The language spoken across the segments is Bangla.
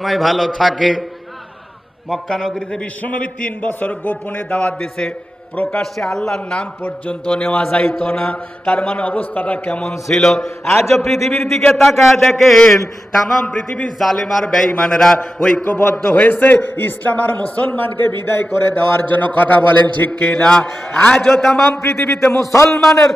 সময় ভালো থাকে। মক্কানগরীতে বিশ্বনবী তিন বছর গোপনে দাওয়াত দিছে প্রকাশ্যে আল্লাহর নাম পর্যন্ত নেওয়া যাইতো না। তার মানে অবস্থাটা কেমন ছিল? আজও পৃথিবীর দিকে তাকায় দেখেন তাম পৃথিবীর জালেমার বেঈমানেরা ঐক্যবদ্ধ হয়েছে। ইসলাম আর মুসলমানকে বিদায় করে দেওয়ার জন্য কথা বলেন ঠিক কিনা? আজও তাম পৃথিবীতে মুসলমানের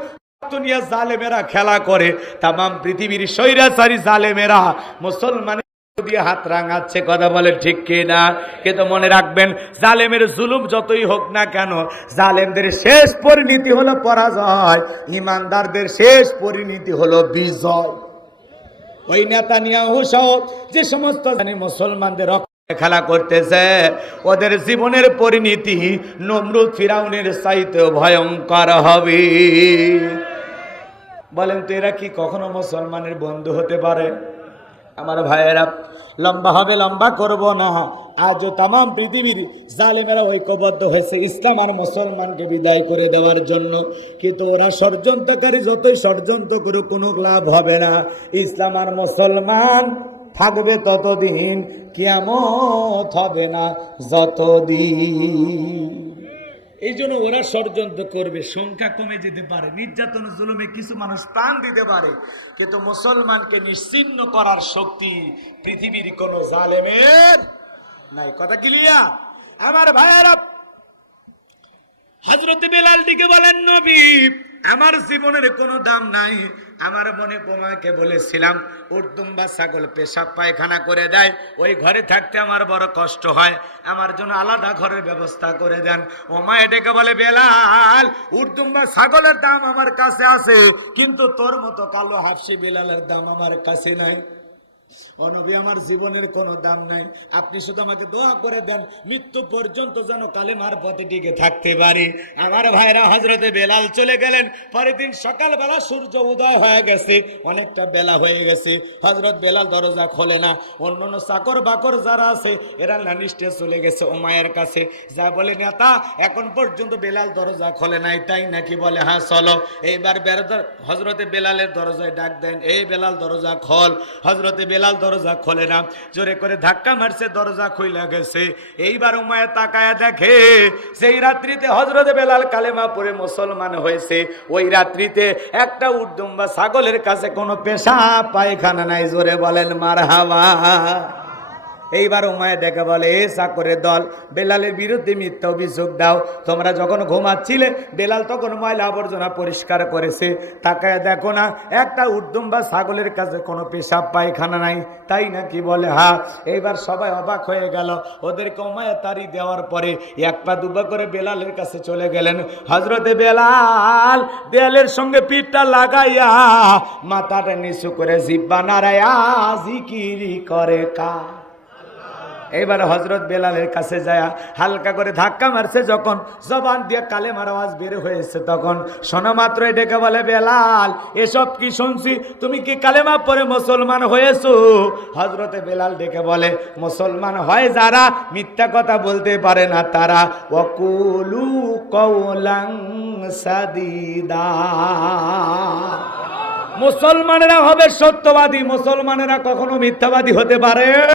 জালেমেরা খেলা করে। তাম পৃথিবীর স্বৈরাচারী জালেমেরা মুসলমান দিয়ে হাত রাঙাচ্ছে, কথা বলে ঠিক কিনা? কিন্তু মনে রাখবেন, জালেমের জুলুম যতই হোক না কেন, জালেমদের শেষ পরিণতি হলো পরাজয়, ইমানদারদের শেষ পরিণতি হলো বিজয়। ওই নেতা নিয়াহু সহ যে সমস্ত মুসলমানদের খেলা করতেছে, ওদের জীবনের পরিণতি নমরুদ ফিরাউনের চাইতেও ভয়ঙ্কর হবে। বলেন তো এরা কি কখনো মুসলমানের বন্ধু হতে পারে? আমার ভাইয়েরা, লম্বা হবে, লম্বা করব না। আজও তাম পৃথিবীর জালেমেরা ঐক্যবদ্ধ হয়েছে ইসলাম আর মুসলমানকে বিদায় করে দেওয়ার জন্য। কিন্তু ওরা ষড়যন্ত্রকারী, যতই ষড়যন্ত্র করে কোনো লাভ হবে না। ইসলাম আর মুসলমান থাকবে ততদিন কেমন হবে না যতদিন। এই জন্য ওরা ষড়যন্ত্র করবে, সংখ্যা কমে যেতে পারে, নির্যাতন, জুলুমে কিছু মানুষ প্রাণ দিতে পারে। কিন্তু মুসলমানকে নিশ্চিন্ন করার শক্তি পৃথিবীর কোন জালেমের নাই। কথা ক্লিয়ার আমার ভাইয়েরা হজরত বেলালটিকে বলেন, নবী আমার জীবনের কোনো দাম নাই। আমার মনে বোমাকে বলেছিলাম উর্দুম্বা ছাগল পেশাব পায়খানা করে দেয়, ওই ঘরে থাকতে আমার বড় কষ্ট হয়। আমার জন্য আলাদা ঘরের ব্যবস্থা করে দেন। ও মা, এটাকে বলে বেলাল উর্দুম্বা ছাগলের দাম আমার কাছে আছে, কিন্তু তোর মতো কালো হাফসি বেলালের দাম আমার কাছে নাই। অনবী আমার জীবনের কোনো দাম নাই। আপনি শুধু আমাকে দোয়া করে দেন, মৃত্যু পর্যন্ত যেন কালেমার পথে টিকে থাকতে পারি। আমার ভাইরা হজরতে বেলাল চলে গেলেন। পরের দিন সকালবেলা সূর্য উদয় হয়ে গেছে। অনেকটা বেলা হয়ে গেছে। হজরত বেলাল দরজা খোলে না। অন্য অন্য চাকর বাকর যারা আছে, এরা নানিষ্টে চলে গেছে ও মায়ের কাছে। যা বলে, নেতা, এখন পর্যন্ত বেলাল দরজা খোলে নাই। তাই নাকি বলে হ্যাঁ চলো। এইবার হজরতে বেলালের দরজায় ডাক দেন, এই বেলাল, দরজা খোল। হজরতে বেলাল দরজা খোলে না। জোরে করে ধাক্কা মারছে, দরজা খুইলা গেছে। এইবার উমায় তাকায়া দেখে সেই রাত্রিতে হজরত বেলাল কালেমা পরে মুসলমান হয়েছে, ওই রাত্রিতে একটা উর্দুম্বা ছাগলের কাছে কোনো পেশা, পায়খানা নাই। জোরে বলেন মার হাওয়া এইবার উমায় ডেকে বলে, এ চাকরের দল, বেলালের বিরুদ্ধে মিথ্যা অভিযোগ দাও। তোমরা যখন ঘুমাচ্ছিলে, বেলাল তখন ময়লা আবর্জনা পরিষ্কার করেছে। তাকায় দেখো না, একটা উদ্যম বা ছাগলের কাছে কোনো পেশাব, পায়খানা নাই। তাই নাকি বলে, হা, এইবার সবাই অবাক হয়ে গেল। ওদেরকে উমায় তারি দেওয়ার পরে এক পা দুবা করে বেলালের কাছে চলে গেলেন। হজরতে বেলাল দেয়ালের সঙ্গে পিঠটা লাগাইয়া মাথাটা নিচু করে, জিব্বা নারায়া জিকিরি করে কা এইবার হজরত বেলালের কাছে যায় হালকা করে ধাক্কা মারছে, যখন জবান দিয়ে কালে আওয়াজ বের হয়েছে, তখন শোনা মাত্র ডেকে বলে, বেলাল, এসব কি শুনছি? তুমি কি কালেমা পরে মুসলমান হয়েছো? হজরতে বেলাল ডেকে বলে, মুসলমান হয় যারা, মিথ্যা কথা বলতে পারে না তারা। অকুলু কৌলাং সাদিদা। মুসলমানেরা হবে সত্যবাদী, মুসলমানেরা কখনো মিথ্যাবাদী হতে পারে?